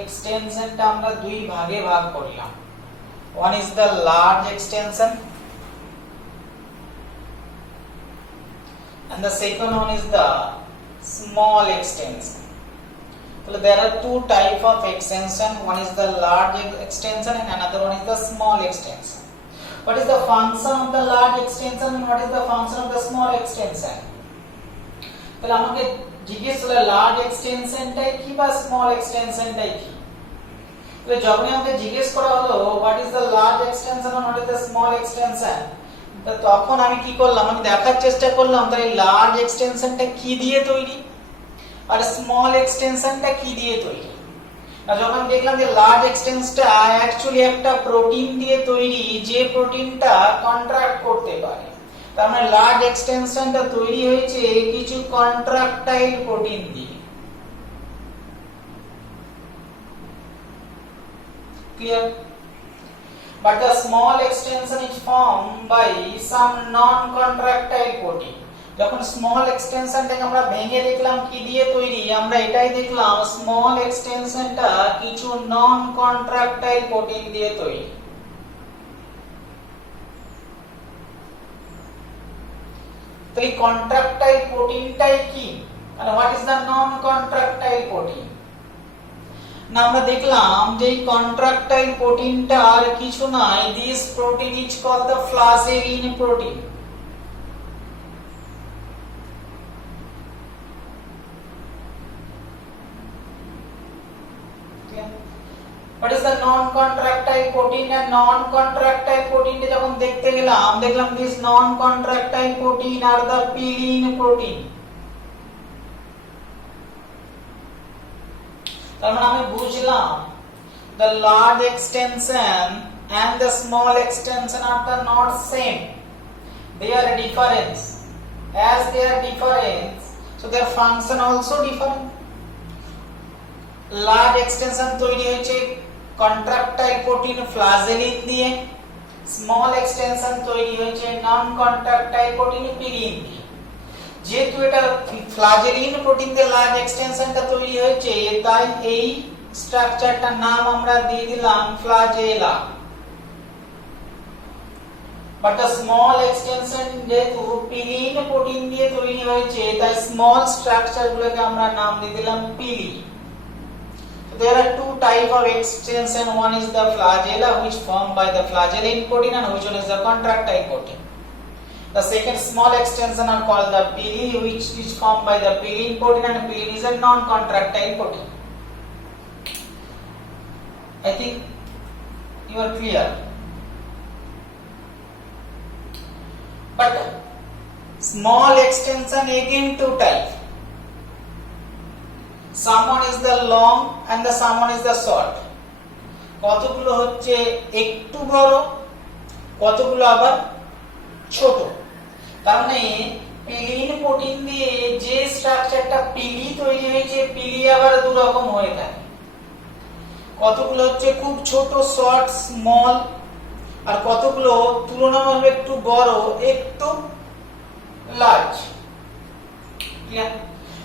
এক্সটেনশনটা আমরা দুই ভাগে ভাগ করলাম। One is the large extension and the second one is the small extension. So there are two type of extension. One is the large extension and another one is the small extension. What is the function of the large extension and what is the function of the small extension? তাহলে আমাকে জিজ্ঞেস হলো large এক্সটেনশনটাই কি বা small এক্সটেনশনটাই কি। তাহলে যখন আমাকে জিজ্ঞেস করা হলো what is the large extension and what is the small extension, তখন আমি কি করলাম, আমি দেখার চেষ্টা করলাম তাহলে লার্জ এক্সটেনশনটা কি দিয়ে তৈরি আর স্মল এক্সটেনশনটা কি দিয়ে তৈরি। আর যখন দেখলাম যে লার্জ এক্সটেনশনটা অ্যাকচুয়ালি একটা প্রোটিন দিয়ে তৈরি যে প্রোটিনটা কন্ট্রাক্ট করতে পারে, তার মানে লার্জ এক্সটেনশনটা তৈরি হয়েছে কিছু কন্ট্রাক্টাইল প্রোটিন দিয়ে। Clear? But the small extension is formed by some non-contractile protein. যখন স্মল এক্সটেনশনটাকে আমরা ভেঙে দেখলাম কি দিয়ে তৈরি, আমরা এটাই দেখলাম স্মল এক্সটেনশনটা কিছু নন কন্ট্রাক্টাইল প্রোটিন দিয়ে তৈরি। তাহলে কন্ট্রাক্টাইল প্রোটিনটাই কি আর what is the non contractile protein? না আমরা দেখলাম যে এই কন্ট্রাক্টাইল প্রোটিনটা আর কিছু নয়, this protein is called the flagellin protein. What is the non-contractile protein and non-contractile protein যখন দেখতে গেলাম দেখলাম this non-contractile protein are the pillin protein। তার মানে আমি বুঝলাম the large extension and the small extension are the not same, they are different. As they are different, so their function also different. Large extension তৈরি হয়েছে contractile protein ফ্লাজেলিন দিয়ে, small extension তৈরি হয়েছে নন contractile protein pilin দিয়ে। যেহেতু এটা ফ্লাজেলিন protein দিয়ে large এক্সটেনশনটা তৈরি হয়েছে তাই এই স্ট্রাকচারটার নাম আমরা দিয়ে দিলাম flagella. But the small extension যেহেতু পিলিন প্রোটিন দিয়ে তৈরি হয়েছে তাই স্মল স্ট্রাকচারগুলোকে আমরা নাম দিয়ে দিলাম পিলি। There are two type of extension. One is the flagella, which formed by the flagellin protein, and which one is the contractile protein. The second small extension are called the pili, which is formed by the pillin protein, and pillin is a non-contractile protein. I think you are clear. But small extension again two type. Someone is the long and the someone is the short. কতগুলো হচ্ছে একটু বড়, কতগুলো আবার ছোট। তার মানে pilin protein দিয়ে যে স্ট্রাকচারটা পিলি তৈরি হয়েছে পিলি আবার দু রকম হয়ে থাকে। কতগুলো হচ্ছে খুব ছোট শর্ট স্মল, আর কতগুলো তুলনামূলক একটু বড় একটু লার্জ। ক্লিয়ার?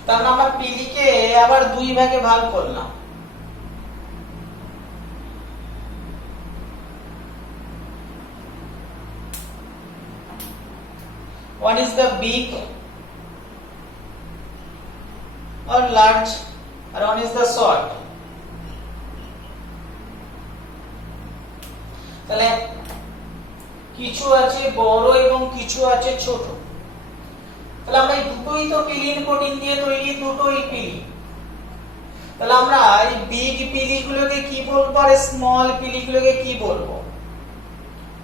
তাহলে আমরা পিলিকে আবার দুই ভাগে ভাগ করলাম। One is the big or large, and one is the short. তাহলে কিছু আছে বড় এবং কিছু আছে ছোট। তাহলে আমরা এই দুটোই তো পিলিন প্রোটিন দিয়ে তৈরি, দুটোই পিলি। তাহলে আমরা এই বিগ পিলি গুলোকে কি বলবো আর স্মল পিলি গুলোকে কি বলবো?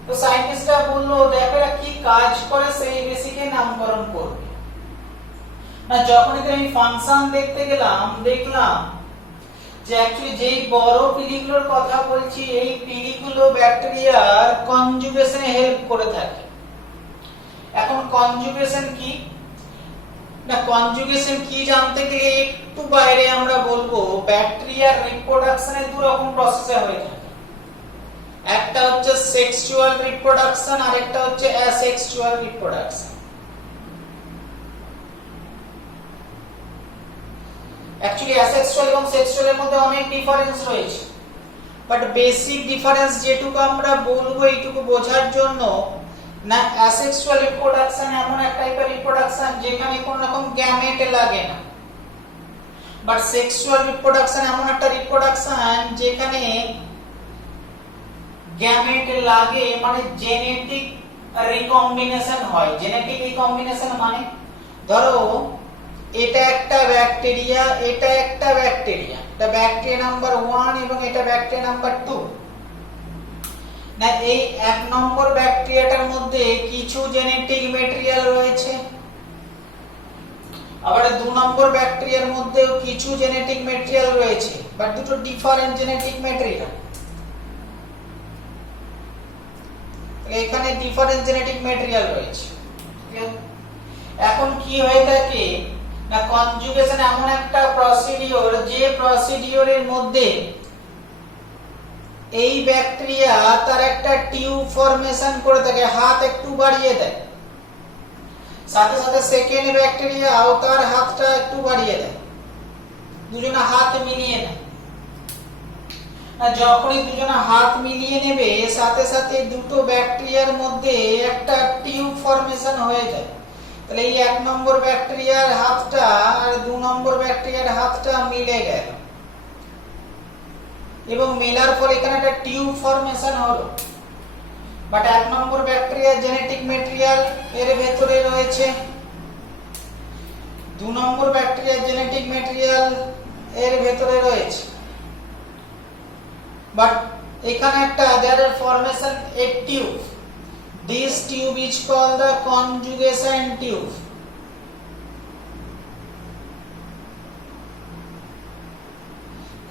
তো সায়েন্টিস্টরা বললো দেখো এরা কি কাজ করে সেই বেসিকে নামকরণ করবে। না যখন আমি ফাংশন দেখতে গেলাম দেখলাম যে অ্যাকচুয়ালি যেই বড় পিলিগুলোর কথা বলছি এই পিলিগুলো ব্যাকটেরিয়ার কনজুগেশনে হেল্প করে থাকে। এখন কনজুগেশন কি না, কনজুগেশন কি জানতে গেলে একটু বাইরে আমরা বলবো ব্যাকটেরিয়ার রিপ্রোডাকশনে দু রকম প্রসেসে হয়ে থাকে। একটা হচ্ছে সেক্সুয়াল রিপ্রোডাকশন আর একটা হচ্ছে অ্যাসেক্সুয়াল রিপ্রোডাকশন। অ্যাকচুয়ালি অ্যাসেক্সুয়াল এবং সেক্সুয়ালের মধ্যে অনেক ডিফারেন্স রয়েছে, বাট বেসিক ডিফারেন্স যেটুকু আমরা বলবো এইটুকু বোঝার জন্য, না অ্যাসেক্সুয়াল রিপ্রোডাকশন এমন এক টাইপের রিপ্রোডাকশন যেখানে কোনো রকম গ্যামেট লাগে না, বাট সেক্সুয়াল রিপ্রোডাকশন এমন একটা রিপ্রোডাকশন যেখানে গ্যামেট লাগে, মানে জেনেটিক রিকম্বিনেশন হয়। জেনেটিক রিকম্বিনেশন মানে ধরো এটা একটা ব্যাকটেরিয়া, এটা একটা ব্যাকটেরিয়া, এটা ব্যাকটেরিয়া নাম্বার 1 এবং এটা ব্যাকটেরিয়া নাম্বার 2। না এই এক নম্বর ব্যাকটেরিয়াটার মধ্যে কিছু জেনেটিক ম্যাটেরিয়াল রয়েছে, আবার 2 নম্বর ব্যাকটেরিয়ার মধ্যেও কিছু জেনেটিক ম্যাটেরিয়াল রয়েছে, বাট দুটো ডিফারেন্ট জেনেটিক ম্যাটেরিয়াল। এখানে ডিফারেন্ট জেনেটিক ম্যাটেরিয়াল রয়েছে। এখন কি হয়ে থাকে না, কনজুগেশন এমন একটা প্রসিডিওর যে প্রসিডিওরের মধ্যে এই ব্যাকটেরিয়া তার একটা টিউব ফরমেশন করে থাকে, হাত একটু বাড়িয়ে দেয়, সাথে সাথে সেকেন্ড ব্যাকটেরিয়াও তার হাতটা একটু বাড়িয়ে দেয়, দুজনে হাত মিলিয়ে নেয়। যখনই দুজনে হাত মিলিয়ে নেবে সাথে সাথে দুটো ব্যাকটেরিয়ার মধ্যে একটা টিউব ফরমেশন হয়ে যায়। তাহলে এই 1 নম্বর ব্যাকটেরিয়ার হাতটা আর 2 নম্বর ব্যাকটেরিয়ার হাতটা মিলে গেল, এবং মেলার ফলে এখানে একটা টিউব ফরমেশন হলো। বাট 1 নম্বর ব্যাকটেরিয়ার জেনেটিক ম্যাটেরিয়াল এর ভেতরে রয়েছে, 2 নম্বর ব্যাকটেরিয়ার জেনেটিক ম্যাটেরিয়াল এর ভেতরে রয়েছে, বাট এখানে একটা there are formation a tube. This tube is called the conjugation tube.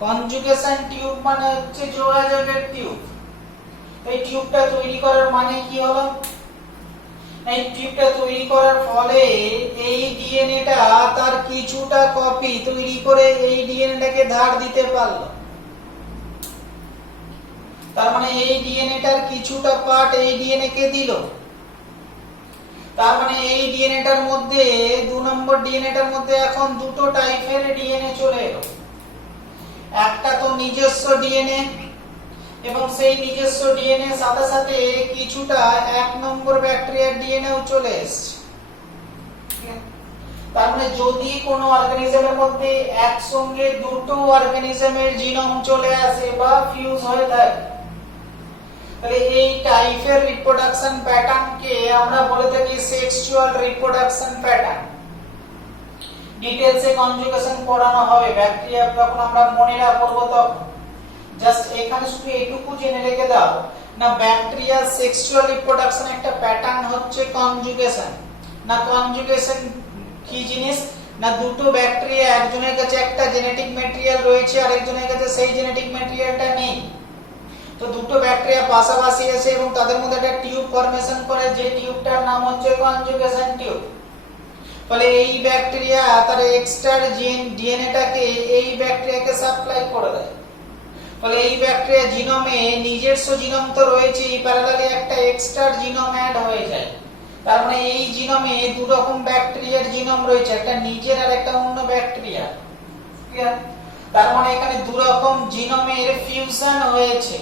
Conjugation tube মানে হচ্ছে যোগাযোগের টিউব। এই টিউবটা তৈরি করার মানে কি হলো, এই টিউবটা তৈরি করার ফলে এই ডিএনএটা তার কিছুটা কপি তৈরি করে এই ডিএনএটাকে ধার দিতে পারলো। তার মানে এই ডিএনএটার কিছুটা পার্ট এই ডিএনএ কে দিল, তার মানে এই ডিএনএটার মধ্যে 2 নম্বর ডিএনএটার মধ্যে এখন দুটো টাইপের ডিএনএ চলে এলো। একটা তো নিজস্ব ডিএনএ, এবং সেই নিজস্ব ডিএনএ সাথে সাথে কিছুটা 1 নম্বর ব্যাকটেরিয়ার ডিএনএও চলে এসেছে। তার মানে যদি কোনো অর্গানিজমের মধ্যে একসঙ্গে দুটো অর্গানিজমের জিনোম চলে আসে বা ফিউজ হয়ে থাকে, তাহলে এই টাইপের রিপ্রোডাকশন প্যাটার্নকে আমরা বলে থাকি সেক্সুয়াল রিপ্রোডাকশন প্যাটার্ন। ডিটেইলসে কনজুগেশন পড়ানো হবে, ব্যাকটেরিয়া যখন আমরা মনে রাখবো তখন জাস্ট এখানে শুধু এইটুকু জেনে রেখে দাও না, ব্যাকটেরিয়ার সেক্সুয়াল রিপ্রোডাকশন একটা প্যাটার্ন হচ্ছে কনজুগেশন। না কনজুগেশন কি জিনিস, না দুটো ব্যাকটেরিয়া একজনের কাছে একটা জেনেটিক ম্যাটেরিয়াল রয়েছে আর একজনের কাছে সেই জেনেটিক ম্যাটেরিয়ালটা নেই, তো দুটো ব্যাকটেরিয়া পাশাপাশি এসে এবং তাদের মধ্যে একটা টিউব ফরমেশন করে, যে টিউবটার নাম হচ্ছে কনজুগেশন টিউব। ফলে এই ব্যাকটেরিয়া তার এক্সট্রা ডিএনএটাকে এই ব্যাকটেরিয়াকে সাপ্লাই করে দেয়। ফলে এই ব্যাকটেরিয়া জিনোমে নিজস্ব জিনোম তো রয়েছে, প্যারালালি একটা এক্সট্রা জিনোম অ্যাড হয়ে যায়। তার মানে এই জিনোমে দু রকম ব্যাকটেরিয়ার জিনোম রয়েছে, একটা নিজের আর একটা অন্য ব্যাকটেরিয়া। তার মানে এখানে দু রকম জিনোমের ফিউশন হয়েছে,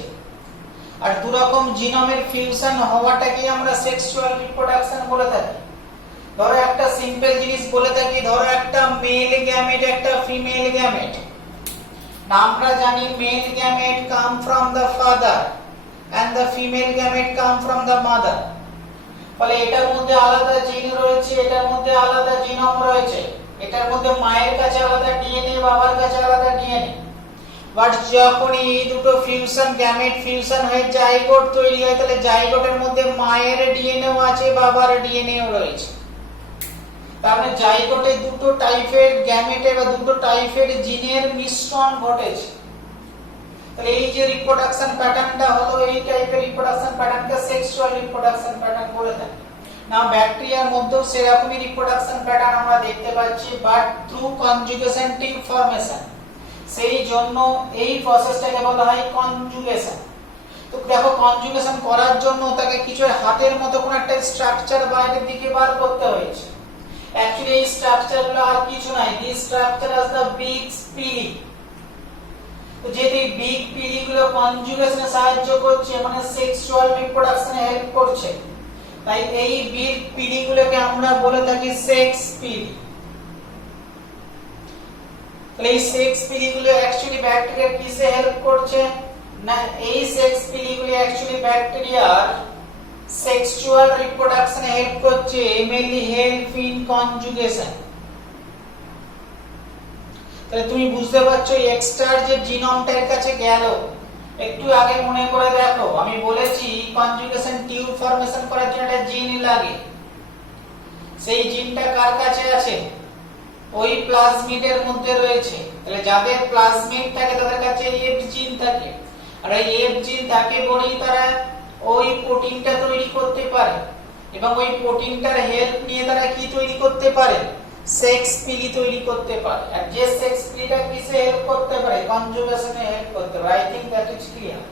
আর দু রকম জিনোমের ফিউশন হওয়াটাকে আমরা সেক্সুয়াল রিপ্রোডাকশন বলে থাকি। ধরো একটা সিম্পল জিনিস বলে থাকি, ধরো একটা মেল গ্যামেট একটা ফিমেল গ্যামেট। আমরা জানি male gamete come from the father and the female gamete come from the mother. ফলে এটার মধ্যে আলাদা জিন রয়েছে, এটার মধ্যে আলাদা জিনোম রয়েছে, এটার মধ্যে মায়ের কাছে আলাদা ডিএনএ, বাবার কাছে আলাদা ডিএনএ। বাট যখন এই দুটো ফিউশন গ্যামেট ফিউশন হয়ে জাইগোট তৈরি হয়, তাহলে জাইগোটের মধ্যে মায়ের ডিএনএও আছে, বাবার ডিএনএও রয়েছে। তার মানে জাইগোটে দুটো টাইপের গ্যামেটে বা দুটো টাইপের জিনের মিশ্রণ ঘটেছে। তাহলে এই যে রিপ্রোডাকশন প্যাটার্নটা হলো, এই টাইপের রিপ্রোডাকশন প্যাটার্নকে সেক্সুয়াল রিপ্রোডাকশন প্যাটার্ন বলে থাকি। না ব্যাকটেরিয়ার মধ্যেও সেরকমই রিপ্রোডাকশন প্যাটার্ন আমরা দেখতে পাচ্ছি, but through conjugation tube formation. সেই জন্য এই প্রসেসটাকে বলা হয় কনজুগেশন। তো দেখো কনজুগেশন করার জন্য তাকে কিছু হাতের মতো কোন একটা স্ট্রাকচার বাইরের দিকে বার করতে হয়েছে, অ্যাকচুয়ালি এই স্ট্রাকচারগুলো আর কিছু নাই, this structure as the big pili। তো যেহেতু এই বিগ পিলি গুলো কনজুগেশনে সাহায্য করছে, মানে সেক্সুয়াল রিপ্রোডাকশনে হেল্প করছে, তাই এই বিগ পিলি গুলোকে আমরা বলে থাকি সেক্স পিলি। তাহলে এই সেক্স পিলি গুলো অ্যাকচুয়ালি ব্যাকটেরিয়ার কিসে হেল্প করছে না, এই সেক্স পিলি গুলো অ্যাকচুয়ালি ব্যাকটেরিয়ার সেক্সুয়াল রিপ্রোডাকশনে হেল্প করছে, মেইনলি হেল্প ইন কনজুগেশন। তাহলে তুমি বুঝতে পারছো এক্সট্রার যে জিনোমটার কাছে গেল, একটু আগে মনে করে দেখো আমি বলেছি কনজুগেশন টিউব ফর্মেশন করার জন্য একটা জিন লাগে, সেই জিনটা কার কাছে আছে, ওই প্লাজমিডের মধ্যে রয়েছে। তাহলে যাদের প্লাজমিড থাকে তাদের কাছে এফ জিন থাকে, আর এই এফ জিন থাকে বলেই তারা ওই প্রোটিনটা তৈরি করতে পারে, এবং ওই প্রোটিনটার হেল্প নিয়ে তারা কি তৈরি করতে পারে, সেক্স পিলি তৈরি করতে পারে। আর যে সেক্স পিলিটা কিসে হেল্প করতে পারে, কনজুগেশনে হেল্প করতে পারে। I think that is clear.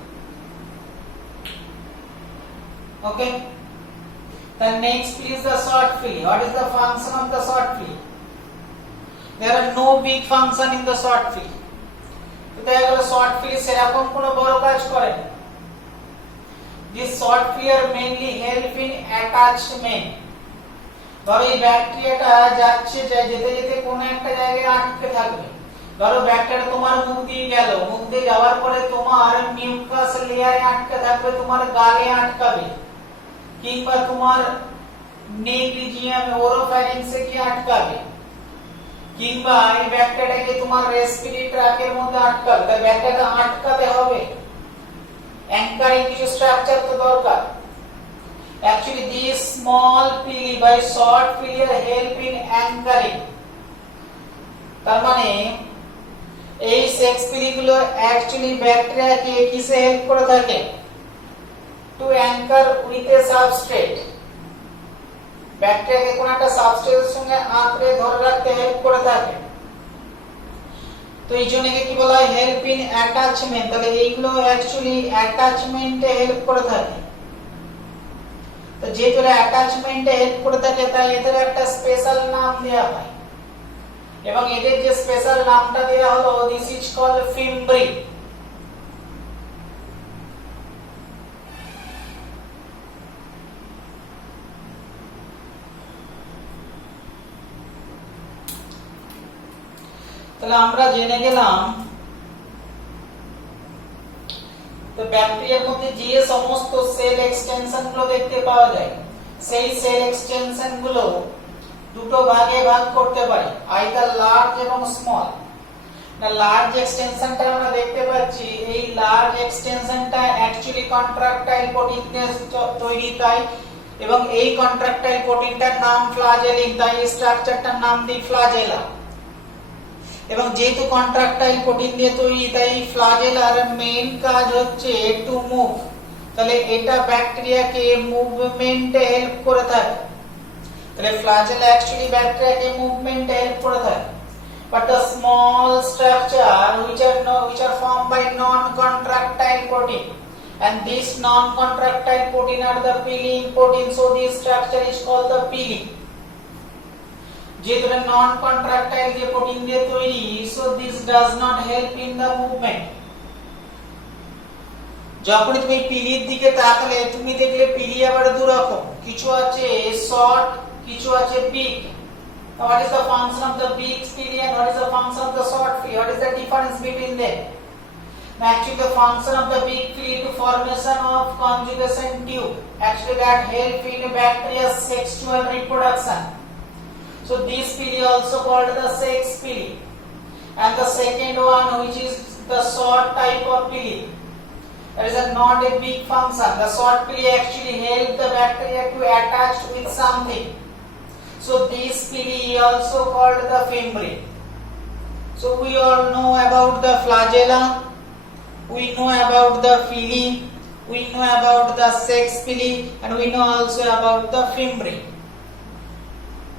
Okay, the next pili is the short pili। what is the function of the short pili? there are no big function in the short pili। তো দেখা গেল short পিলি সেরকম কোনো বড় কাজ করে না। this short pili are mainly help in attachment। ধরো এই ব্যাকটেরিয়াটা যাচ্ছে, যেতে যেতে কোনো একটা জায়গায় আটকে থাকবে। ধরো ব্যাকটেরিয়া তোমার মুখ দিয়ে গেল, মুখ দিয়ে যাওয়ার পরে তোমার মিউকাস লেয়ারে আটকে থাকবে, তোমার গালে আটকাবে, কিংবা তোমার নেক রিজিয়ন ওরোফ্যারিংসে কি আটকাবে, কিংবা এই ব্যাকটেরিয়াটাকে তোমার রেসপিরেটরি ট্র্যাকের মধ্যে আটকাবে। তাই ব্যাকটেরিয়াটা আটকাতে হবে, অ্যাঙ্কারিং কিছু স্ট্রাকচার তো দরকার। Actually, these small pili by short pili are help in anchoring। তার মানে এই সেক্স পিলি গুলো অ্যাকচুয়ালি ব্যাকটেরিয়াকে কিসে হেল্প করে থাকে, to anchor with a substrate. ব্যাকটেরিয়াকে কোন একটা সাবস্ট্রেটের সঙ্গে আঁকড়ে ধরে রাখতে হেল্প করে থাকে। তো এই জন্য কি বলা হয়, হেল্প ইন অ্যাটাচমেন্ট। তাহলে এইগুলো অ্যাকচুয়ালি অ্যাটাচমেন্টে হেল্প করে থাকে। তো যেহেতু অ্যাটাচমেন্টে হেল্প করে থাকে তাই এদের একটা স্পেশাল নাম দেয়া হয়, এবং এদের যে স্পেশাল নামটা দেয়া হলো, দিস ইজ কল্ড ফিমব্রি। তাহলে আমরা জেনে গেলাম তো ব্যাকটেরিয়ার মধ্যে যে সমস্ত সেল এক্সটেনশন গুলো দেখতে পাওয়া যায়, সেই সেল এক্সটেনশন গুলো দুটো ভাগে ভাগ করতে পারি, আইদার লার্জ এবং স্মল। না, লার্জ এক্সটেনশনটা আমরা দেখতে পাচ্ছি, এই লার্জ এক্সটেনশনটা অ্যাকচুয়ালি কন্ট্রাকটাইল প্রোটিন দিয়ে তৈরি, তাই এবং এই কন্ট্রাকটাইল প্রোটিনটার নাম ফ্লাজেলিন, তাই এই স্ট্রাকচারটার নাম দিই ফ্লাজেলা। এবং যেহেতু কন্ট্রাকটাইল প্রোটিন দিয়ে তৈরি, তাই ফ্লাজেলার মেইন কাজ হচ্ছে টু মুভ। তাহলে এটা ব্যাকটেরিয়াকে মুভমেন্টে হেল্প করে থাকে। তাহলে ফ্লাজেলা অ্যাকচুয়ালি ব্যাকটেরিয়াকে মুভমেন্টে হেল্প করে থাকে। But the small structure which are formed by non-contractile protein, and these non-contractile protein are the piling protein, so this structure is called the pili। যেহেতু নন কন্ট্রাকটাইল যে প্রোটিন দিয়ে তৈরি, so this does not help in the movement. যখন তুমি পিলির দিকে তাকালে তুমি দেখলে পিলি আবার দুই রকম, কিছু আছে শর্ট, কিছু আছে big. What is the function of the big pili and what is the function of the short pili? What is the difference between them? Actually, the function of the big pili to formation of conjugation tube, actually that help in bacteria's sexual reproduction. So this pili also called the sex pili, and the second one, which is the short type of pili, that is not a big function. The short pili actually help the bacteria to attach with something. So this pili also called the fimbriae. So we all know about the flagella, we know about the pili, we know about the sex pili, and we know also about the fimbriae.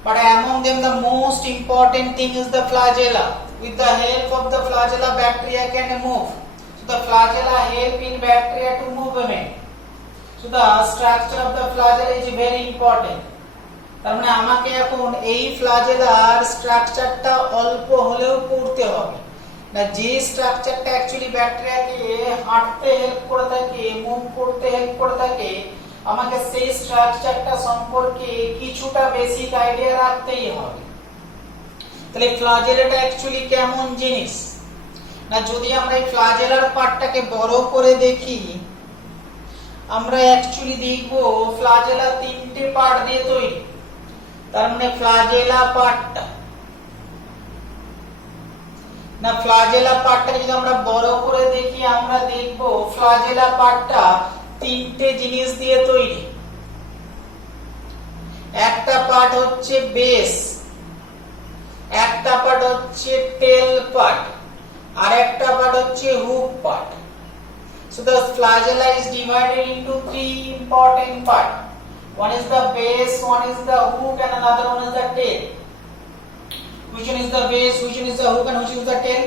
But among them the most important thing is the flagella. With the help of the flagella bacteria can move. So the flagella help in bacteria to movement. So the structure of the flagella is very important. তার মানে আমাকে এখন এই ফ্লাজেলার স্ট্রাকচারটা অল্প হলেও পড়তে হবে না, যে স্ট্রাকচারটা অ্যাকচুয়ালি ব্যাকটেরিয়াকে হাঁটতে হেল্প করে থাকে, মুভ করতে হেল্প করে থাকে, আমাকে সেই স্ট্রাকচারটা সম্পর্কে কিছুটা বেসিক আইডিয়া রাখতেই হবে। তাহলে ফ্লাজেলাটা অ্যাকচুয়ালি কেমন জিনিস না, যদি আমরা এই ফ্লাজেলার পার্টটাকে বড় করে দেখি, আমরা অ্যাকচুয়ালি দেখব ফ্লাজেলা তিনটে পার্ট দিয়ে তৈরি। তার মানে ফ্লাজেলা পার্টটা না, ফ্লাজেলা পার্টটাকে যদি আমরা বড় করে দেখি, আমরা দেখব ফ্লাজেলা পার্টটা তিনটে জিনিস দিয়ে তৈরি। একটা পার্ট হচ্ছে বেস, একটা পার্ট হচ্ছে টেল পার্ট, আর একটা পার্ট হচ্ছে hook part. So the flagella is divided into three important parts. One is the base, one is the hook, and another one is the tail. Which one is the base, which one is the hook, and which is the tail?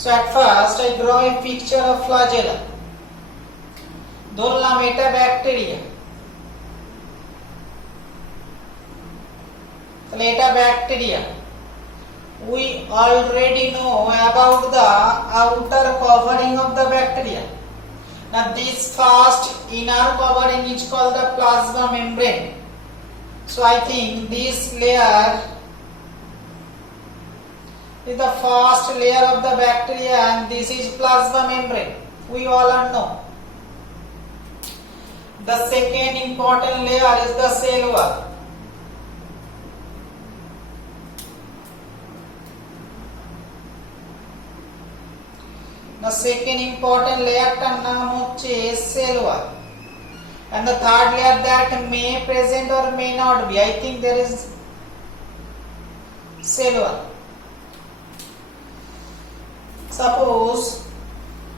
So at first I draw a picture of flagella. ধরলাম এটা bacteria, তাহলে এটা bacteria. We already know about the outer covering of the bacteria. Now this first inner covering is called the plasma membrane. So I think this layer is the first layer of the bacteria, and this is plasma membrane. We all know. The second important layer is the cell wall. The second important layer টার নাম হচ্ছে cell wall, and the third layer that may present or may not be, I think there is cell wall. Suppose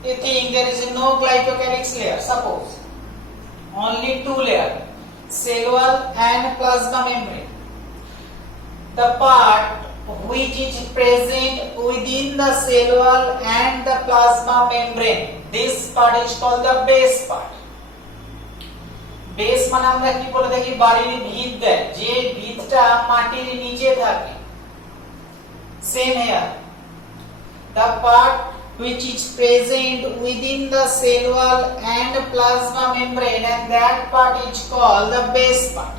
you think there is no glycocalyx layer, suppose only two layer, cell wall and plasma membrane. The part which is present within the cell wall and the plasma membrane, this part is called the base part. Base মানে আমরা কি বলে থাকি, বাড়ির ভিত দেয়, যে ভিতটা মাটির নিচে থাকে। Same here, the part which is present within the cell wall and plasma membrane, and that part is called the base part.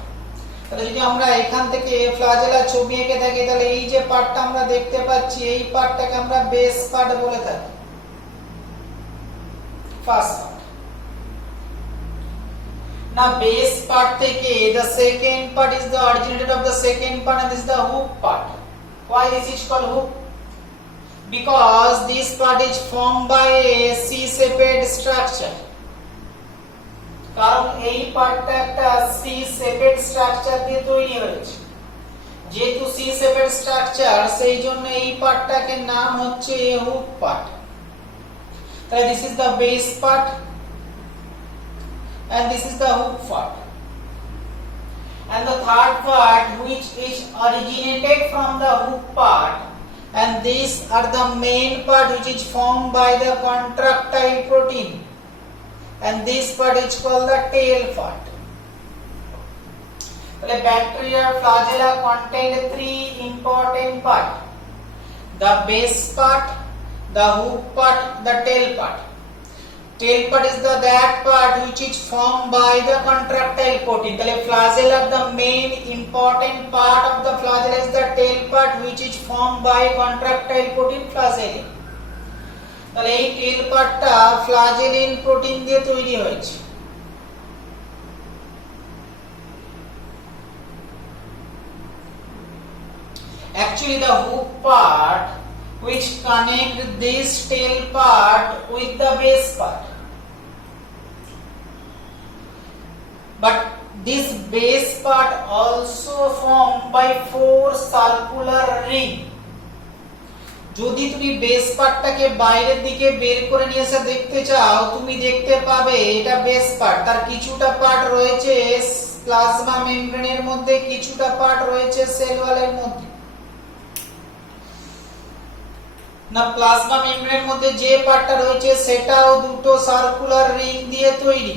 তাহলে যদি আমরা এখান থেকে ফ্লাজেলা ছবি এঁকে থাকি, তাহলে এই যে পার্টটা আমরা দেখতে পাচ্ছি, এই পার্টটাকে আমরা বেস পার্ট বলে থাকি, ফার্স্ট পার্ট। না বেস পার্ট থেকে the second part is the originator of the second part, and this is the hook part. Why this is called hook? Because this part is formed by a C-shaped structure. কারণ এই পার্টটা একটা C shaped structure দিয়ে তৈরি হয়েছে, যেহেতু C shaped structure, সেই জন্য এই পার্টটাকে নাম হচ্ছে হুক পার্ট। তাহলে this is the base part and this is the hook part, and the third part which is originated from the hook part, and these are the main part which is formed by the contractile protein, and this part is called the tail part. The bacteria flagella contain three important parts: the base part, the hook part, the tail part. Tail part is that part which is formed by the contractile protein. The flagella, the main important part of the flagella is the tail part which is formed by contractile protein flagella. তাহলে এই টেল পার্টটা ফ্লাজেলিন protein দিয়ে তৈরি হয়েছে। Actually the hook part which connect this tail part with the base part, but this base part also formed by four circular ring. যদি তুমি base পার্টটাকে বাইরের দিকে বের করে নিয়ে এসে দেখতে চাও, তুমি দেখতে পাবে এটা বেস পার্ট, তার কিছুটা পার্ট রয়েছে প্লাজমা মেমব্রেনের মধ্যে, কিছুটা পার্ট রয়েছে সেল ওয়ালের মধ্যে। না প্লাজমা মেমব্রেনের মধ্যে যে পার্টটা রয়েছে সেটাও দুটো সার্কুলার রিং দিয়ে তৈরি।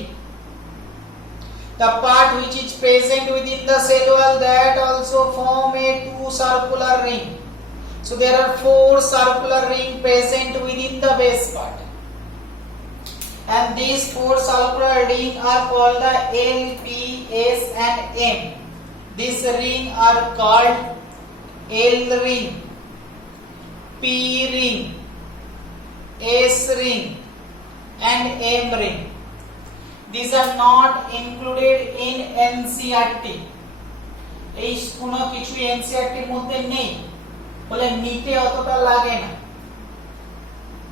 the part which is present within the cell wall, that also form a two circular ring. So there are four circular ring present within the base part, and these four circular ring are called the L, P, S and M. These ring are called L ring, P ring, S ring and M ring. These are not included in NCERT. এই কোনো কিছু NCERT এর মধ্যে নেই বলে নিতে অতটা লাগে না,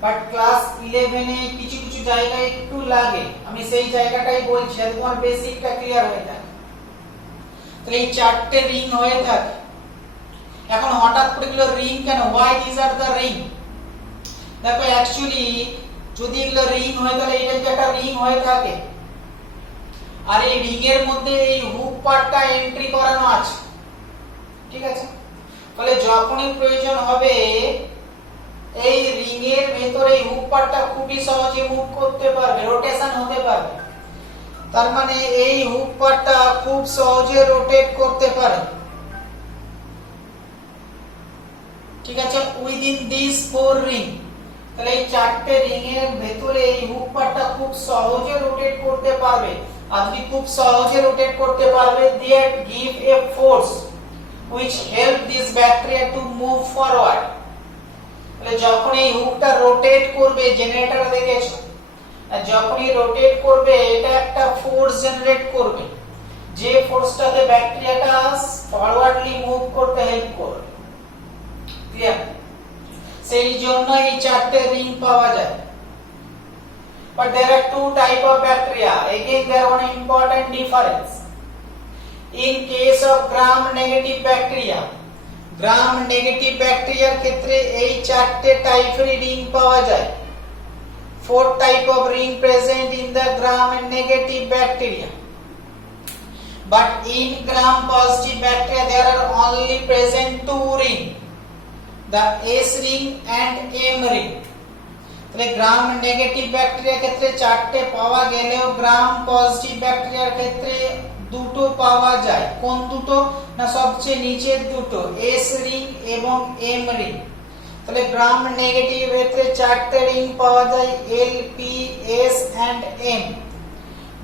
বাট ক্লাস 11 এ কিছু কিছু জায়গায় একটু লাগে। আমি সেই জায়গাটাই বলছি, আর তোমার বেসিকটা ক্লিয়ার হয়ে যায়। তাহলে এই চারটে রিং হয়ে থাকে। এখন হঠাৎ করে এগুলো রিং কেন? why these are the ring? দেখো অ্যাকচুয়ালি যদি এগুলো রিং হয় তাহলে এটা যে একটা রিং হয়ে থাকে, আর এই রিং এর মধ্যে এই হুক পার্টটা এন্ট্রি করানো আছে, ঠিক আছে? তাহলে যখনই প্রয়োজন হবে এই রিং এর ভেতরে এই হুক পার্টটা খুবই সহজে মুভ করতে পারবে, রোটেশন হতে পারবে। তার মানে এই হুক পার্টটা খুব সহজে রোটেট করতে পারে, ঠিক আছে? উইদিন দিস ফোর রিং, তাহলে এই চারটে রিং এর ভেতরে এই হুক পার্টটা খুব সহজে রোটেট করতে পারবে। আর যদি খুব সহজে রোটেট করতে পারবে, that give a force which help this bacteria to move forward. তাহলে যখন এই হুকটা রোটেট করবে, জেনারেটর দেখেছো, আর যখনই রোটেট করবে এটা একটা ফোর্স জেনারেট করবে, যে ফোর্সটাতে ব্যাকটেরিয়াটা ফরওয়ার্ডলি মুভ করতে হেল্প করবে। ক্লিয়ার? সেই জন্য এই চারটে রিং পাওয়া যায়। But there are two type of bacteria. Again, there are one important difference. In case of gram-negative bacteria, gram-negative bacteria ক্ষেত্রে এই চারটে টাইপের রিং পাওয়া যায়। Four type of ring present in the gram-negative bacteria. But in gram-positive bacteria, there are only present two ring, the S ring and M ring. তাহলে gram negative ব্যাকটেরিয়ার ক্ষেত্রে চারটে পাওয়া গেলেও গ্রাম পজিটিভ ব্যাকটেরিয়ার ক্ষেত্রে দুটো পাওয়া যায়। কোন দুটো? না সবচেয়ে নিচের দুটো, এস রিং এবং এম রিং। তাহলে গ্রাম নেগেটিভ ক্ষেত্রে চারটে রিং পাওয়া যায়, L, P, S and M.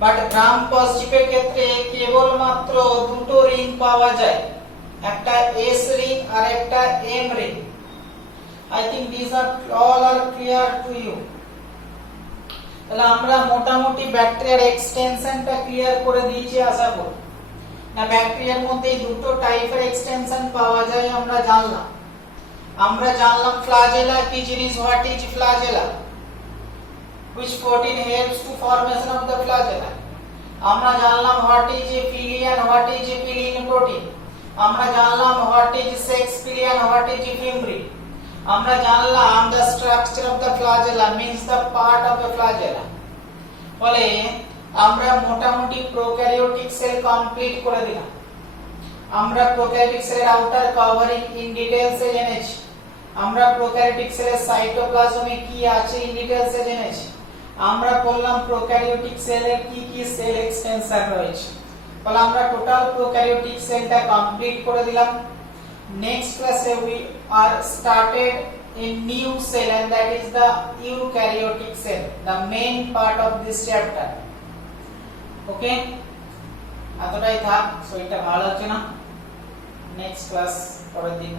But gram পজিটিভের ক্ষেত্রে কেবলমাত্র দুটো রিং পাওয়া যায়, একটা এস রিং আর একটা M ring. I think these are all are clear to you. তাহলে আমরা মোটামুটি ব্যাকটেরিয়ার এক্সটেনশনটা ক্লিয়ার করে দিয়েছি আশা করি। না ব্যাকটেরিয়ার মধ্যে দুটো টাইপের এক্সটেনশন পাওয়া যায় আমরা জানলাম। ফ্লাজেলা কি জিনিস, what is flagella, which protein helps to formation of the flagella. আমরা জানলাম what is a pilin, what is a pilin protein. আমরা জানলাম what is sex pilin, what is fimbrin. আমরা জানলাম the structure of the flagella means the part of the flagella। বলে আমরা মোটামুটি prokaryotic sell complete করে দিলাম। আমরা প্রোক্যারিওটিক সেলের আউটার কভারিং ইন ডিটেইলস এ জেনেছি। আমরা প্রোক্যারিওটিক সেলের সাইটোপ্লাজমে কি আছে ইন ডিটেইলস এ জেনেছি। আমরা বললাম প্রোক্যারিওটিক সেলের কি কি সেল এক্সটেনশন রয়েছে। তাহলে আমরা টোটাল প্রোক্যারিওটিক সেলটা কমপ্লিট করে দিলাম। Next class we are started a new cell, and that is the eukaryotic cell, the main part of this chapter. Okay, এতটাই থাক। সো এটা ভালো হচ্ছে না, নেক্সট ক্লাস পরের দিন